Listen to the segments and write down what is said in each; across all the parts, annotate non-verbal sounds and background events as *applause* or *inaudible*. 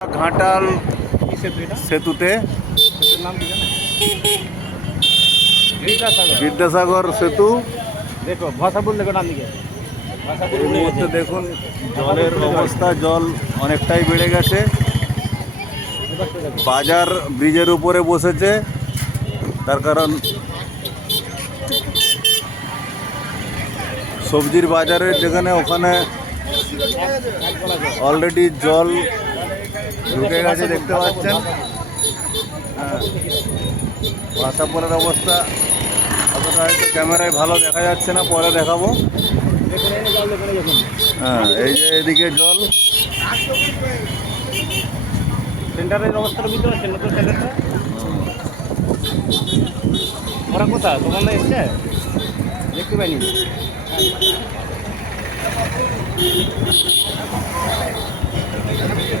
ঘাটাল সেতুতে নাম বিদ্যাসাগর সেতু দেখো ভাষাপুর দেখো দিকে এই মুহূর্তে দেখুন জলের অবস্থা জল অনেকটাই বেড়ে গেছে বাজার ব্রিজের উপরে বসেছে তার কারণ সবজির বাজারে যেখানে ওখানে অলরেডি জল ঢুকে গেছে দেখতে পাচ্ছেন। হ্যাঁ। বাসাপুরের অবস্থা অতটা হয়তো ক্যামেরায় ভালো দেখা যাচ্ছে না পরে দেখাবো। হ্যাঁ এই যে এদিকে জল। সেন্টারের অবস্থাটা বুঝতে পারছেন? নতুন সেন্টারটা? ওরা কোথায়? তোমার না এসছে? দেখতে পাইনি। বাঁদিকে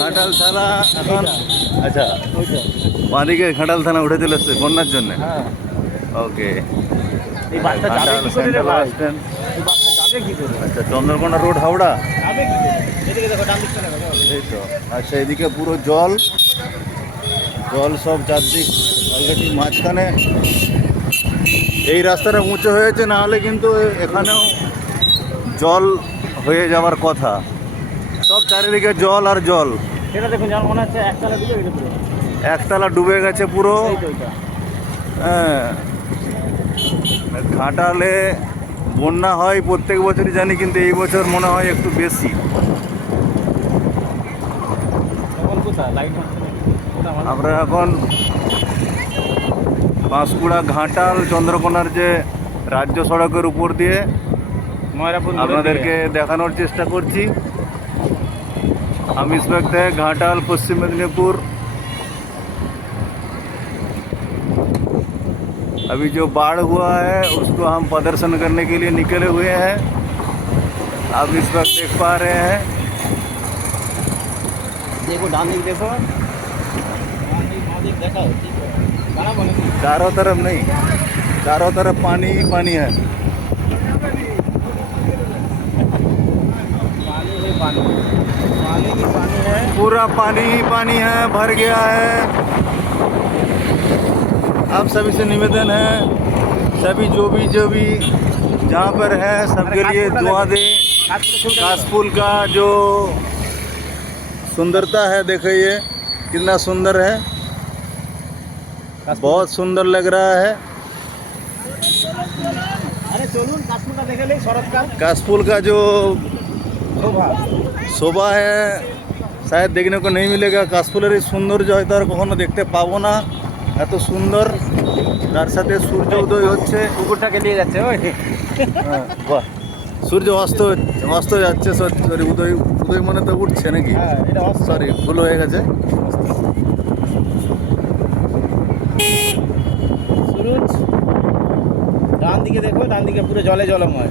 ঘাটাল থানা এখন আচ্ছা। বাঁদিকে ঘাটাল থানা উঠে চলে এসছে বন্যার জন্য? হ্যাঁ। ওকে। আচ্ছা চন্দ্রকোনা রোড হাওড়া। এই তো। আচ্ছা এদিকে পুরো জল। জল সব চারদিক অলরেডি মাঝখানে। এই রাস্তাটা উঁচু হয়েছে না হলে কিন্তু এখানেও জল হয়ে যাওয়ার কথা। চারিদিকে জল আর জল। সেটা দেখুন মনে হচ্ছে একতলা দিকে গেছে পুরো। একতলা ডুবে গেছে পুরো। হ্যাঁ। ঘাটালে বন্যা হয় প্রত্যেক বছরই জানি কিন্তু এই বছর মনে হয় একটু বেশি। আমার- এখন পাঁশকুড়া ঘাটাল চন্দ্রকোনার যে রাজ্য সড়কের উপর দিয়ে ময়রাপুর আপনাদেরকে দেখানোর চেষ্টা করছি। हम इस वक्त है घाटाल पश्चिम मेदिनीपुर। अभी जो बाढ़ हुआ है उसको हम प्रदर्शन करने के लिए निकले हुए हैं। आप इस वक्त देख पा रहे हैं। देखो देखो। है चारों तरफ़ नहीं चारों तरफ़ पानी ही पानी है। पानी ही पानी। पानी पूरा पानी ही पानी है भर गया है। आप सभी से निवेदन है सभी जो भी जो भी जहाँ पर है सबके लिए दुआ दें। काशपुल का जो सुंदरता है देखिए कितना सुंदर है। बहुत सुंदर लग रहा है। काशपुल का जो शोभा है হ্যাঁ শায়দ দেখনে को नहीं मिलेगा কাশফুলের এই সৌন্দর্য হয়তো আর কখনো দেখতে পাবো না এত সুন্দর তার সাথে সূর্য উদয় হচ্ছে কুকুরটাকে নিয়ে যাচ্ছে ওই হ্যাঁ, বাহ সূর্য অস্ত অস্ত যাচ্ছে সরি উদয় উদয় মানে তো উঠছে নাকি হ্যাঁ এটা অস্ত্র সরি ভুল হয়ে গেছে সুরজ ডান দিকে দেখো ডান দিকে পুরো জলে জলময়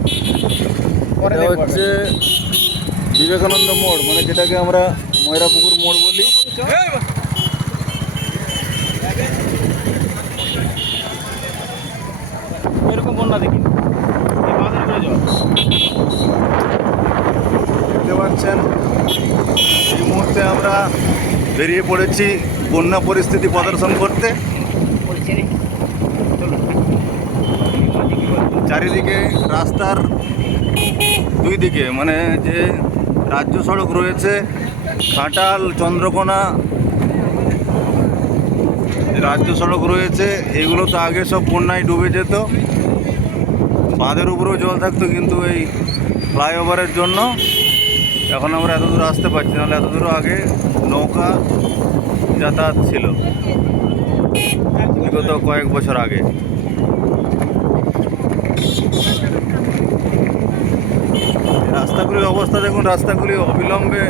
পরে এটা দেখো হচ্ছে বিবেকানন্দ মোড় মানে যেটাকে আমরা ময়রাপুকুর মোড় বলি। এরকম বন্যা দেখি দেখতে পাচ্ছেন এই মুহূর্তে আমরা বেরিয়ে পড়েছি বন্যা পরিস্থিতি প্রদর্শন করতে। চারিদিকে রাস্তার দুই দিকে মানে যে রাজ্য সড়ক রয়েছে ঘাটাল, চন্দ্রকোনা, রাজ্য সড়ক রয়েছে, এগুলো তো আগে সব বন্যায় ডুবে যেত। বাঁধের উপরেও জল থাকতো কিন্তু এই ফ্লাইওভারের জন্য। এখন আমরা এত দূর আসতে পারছি নাহলে এত দূর আগে নৌকা যাতায়াত ছিল। বিগত কয়েক বছর আগে। রাস্তাগুলির অবস্থা দেখুন, রাস্তাগুলি অবিলম্বে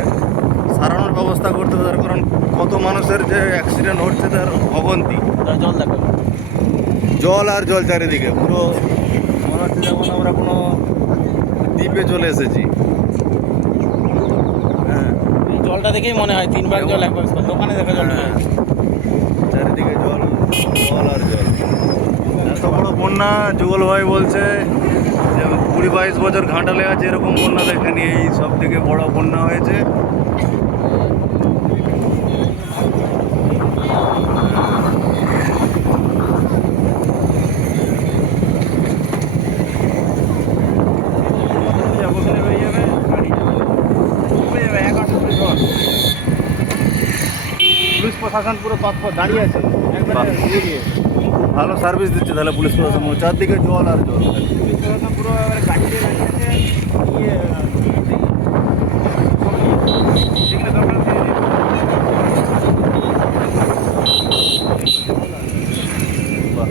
ব্যবস্থা করতে হবে তার কারণ কত মানুষের যে অ্যাক্সিডেন্ট হচ্ছে তার অবন্তি। জল দেখো জল আর জল চারিদিকে পুরো মনে হচ্ছে যেমন আমরা কোনো দ্বীপে চলে এসেছি। হ্যাঁ। এই জলটা দেখেই মনে হয় তিনবার জল একবার দোকানে দেখা জল হ্যাঁ। চারিদিকে জল জল আর জল। এত বড় বন্যা যুগল ভাই বলছে যে কুড়ি বাইশ বছর ঘাটালে আছে এরকম বন্যা দেখেনি। এই সব থেকে বড় বন্যা হয়েছে যাব ওখানে বেরিয়ে যাবে গাড়ি যাবে ডুবে যাবে এক হাঁটু করে জল পুলিশ প্রশাসন পুরো তৎপর দাঁড়িয়ে আছে। একবারে ইয়ে। ভালো সার্ভিস দিচ্ছে তাহলে পুলিশ প্রশাসন। চারদিকে জল আর জল। পুরো গাড়ি দিয়ে দাঁড়িয়ে আছে ইয়ে, যেগুলো দরকার দিয়ে বাহ।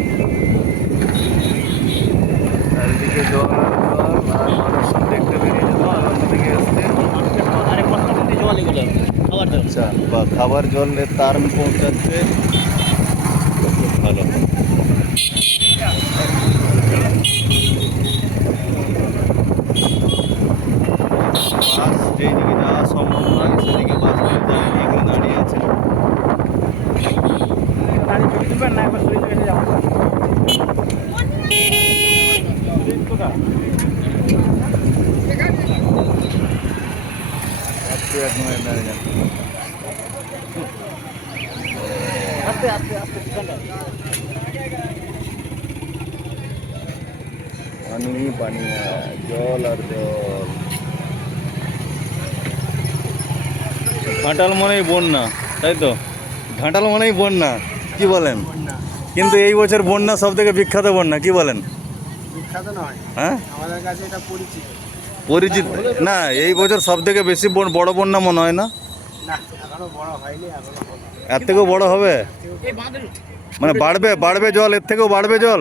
চারিদিকে জল আর জল আর মানুষজন দেখতে বেরিয়ে যেত আরাম থেকে এসছে আরে কষ্ট কিন্তু জল এগুলো খাবার জল আচ্ছা বা খাবার জলের তার পৌঁছাচ্ছে। খুব ভালো। বাস যেই যাওয়া সম্ভব নয় সেদিকে বাসগুলো যায়নি এখানে দাঁড়িয়ে আছে। গাড়ি ছুটি দেবেন না একবার শরীর কেটে যাব কোথায় একটু এক মিনিট দাঁড়িয়ে যান আস্তে আস্তে আস্তে পানি পানি আর জল আর জল। ঘাটাল মানেই বন্যা তাই তো? ঘাটাল মানেই বন্যা কি বলেন? কিন্তু এই বছর বন্যা সব থেকে বিখ্যাত বন্যা কি বলেন? বিখ্যাত নয়। হ্যাঁ? আমাদের কাছে এটা পরিচিত। পরিচিত? না এই বছর সব থেকে বেশি বড় বন্যা মনে হয় না? এর থেকেও বড় হবে? মানে বাড়বে বাড়বে জল এর থেকেও বাড়বে জল?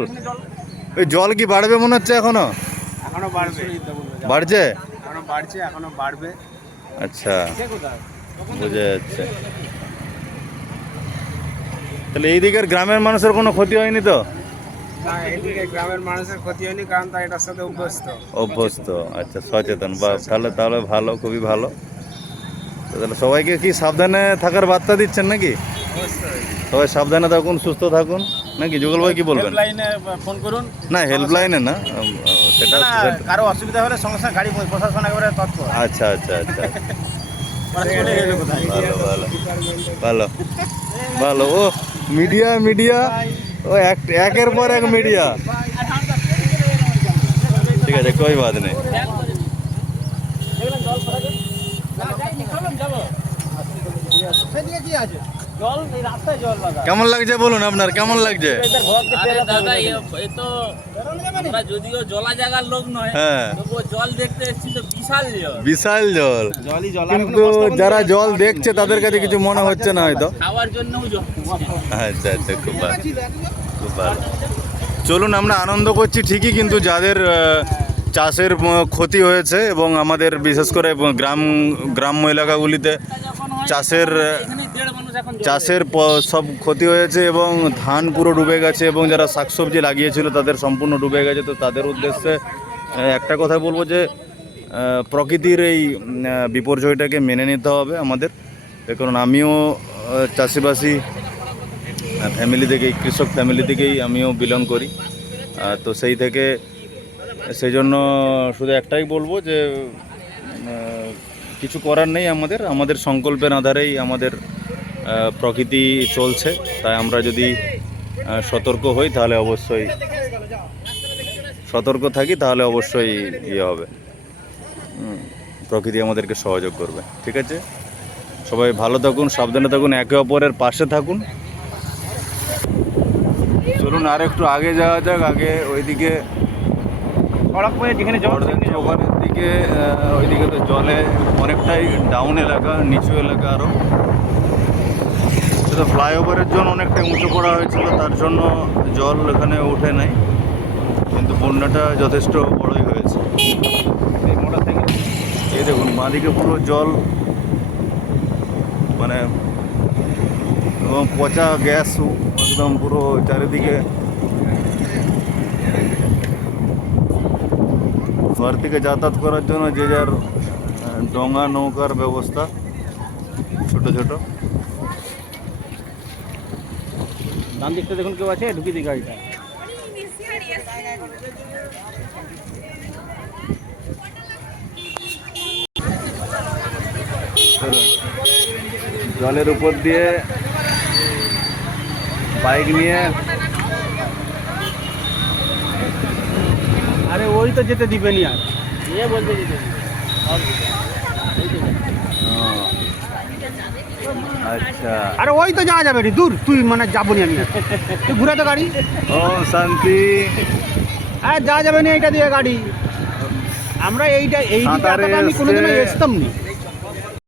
ওই জল কি বাড়বে মনে হচ্ছে এখনও? এখনও বাড়বে। বাড়ছে? এখনও বাড়ছে এখনও বাড়বে। আচ্ছা বোঝা যাচ্ছে। তাহলে এই দিকের গ্রামের মানুষের কোনো ক্ষতি হয়নি তো? না এদিকে গ্রামের মানুষের ক্ষতি হয়নি কারণ তারা এটার সাথে অভ্যস্ত। অভ্যস্ত আচ্ছা সচেতন। বা তাহলে তাহলে ভালো খুবই ভালো। তাহলে সবাইকে কি সাবধানে থাকার বার্তা দিচ্ছেন নাকি? সবাই সাবধানে থাকুন সুস্থ থাকুন। নাকি যুগল ভাই কি বলবেন? হেল্পলাইনে ফোন করুন। না হেল্পলাইনে না সেটা কারও অসুবিধা হলে সঙ্গে সঙ্গে গাড়ি প্রশাসন একবারে তৎপর। আচ্ছা আচ্ছা আচ্ছা। *laughs* ভালো ভালো। ও মিডিয়া মিডিয়া। ও এক একের পর এক মিডিয়া। ঠিক আছে কই বাদ নেই। সেদিকে কি আছে? জল এই রাস্তায় জল লাগা কেমন লাগছে বলুন আপনার কেমন লাগছে? যদিও জলা জায়গার লোক নয় হ্যাঁ। জল দেখতে বিশাল জল। বিশাল জল। জলই জল আর কিন্তু যারা জল দেখছে তাদের কাছে কিছু মনে হচ্ছে না হয়তো। খাওয়ার আচ্ছা আচ্ছা খুব ভালো খুব ভালো। চলুন আমরা আনন্দ করছি ঠিকই কিন্তু যাদের চাষের ক্ষতি হয়েছে এবং আমাদের বিশেষ করে গ্রাম গ্রাম্য এলাকাগুলিতে চাষের চাষের সব ক্ষতি হয়েছে এবং ধান পুরো ডুবে গেছে এবং যারা শাকসবজি লাগিয়েছিল তাদের সম্পূর্ণ ডুবে গেছে। তো তাদের উদ্দেশ্যে একটা কথা বলব যে প্রকৃতির এই বিপর্যয়টাকে মেনে নিতে হবে আমাদের। এ কারণ আমিও চাষিবাসী ফ্যামিলি থেকেই কৃষক ফ্যামিলি থেকেই আমিও বিলং করি। তো সেই থেকে সেই জন্য শুধু একটাই বলব যে কিছু করার নেই আমাদের। আমাদের সংকল্পের আধারেই আমাদের প্রকৃতি চলছে তাই আমরা যদি সতর্ক হই তাহলে অবশ্যই সতর্ক থাকি তাহলে অবশ্যই ইয়ে হবে। প্রকৃতি আমাদেরকে সহযোগ করবে ঠিক আছে? সবাই ভালো থাকুন সাবধানে থাকুন একে অপরের পাশে থাকুন। চলুন আর একটু আগে যাওয়া যাক আগে ওইদিকে যেখানে। ওখানের দিকে ওইদিকে তো জলে অনেকটাই ডাউন এলাকা নিচু এলাকা আরও তো ফ্লাইওভারের জন্য অনেকটা উঁচু করা হয়েছিল তার জন্য জল এখানে ওঠে নাই। কিন্তু বন্যাটা যথেষ্ট বড়ই হয়েছে। এই মোড়া থেকে এই দেখুন বাঁদিকে পুরো জল মানে এবং পচা গ্যাস একদম পুরো চারিদিকে। ঘর থেকে যাতায়াত করার জন্য যে যার আহ, ডোঙা নৌকার ব্যবস্থা ছোট ছোট। ডান দিকটা দেখুন কেউ আছে ঢুকিয়ে দিই গাড়িটা। জলের উপর দিয়ে বাইক নিয়ে আরে ওই তো যেতে দিবেনি আর। এ বলতে যেতে ও, আচ্ছা। আরে ওই তো যাওয়া যাবে রে দূর। তুই মানে যাব নি আমি। তুই ঘুরে তো গাড়ি। ও শান্তি। আর যাওয়া যাবে না এইটা দিয়ে গাড়ি। আমরা এইটা এই দিকে আমি কোনোদিনও আসতাম নি।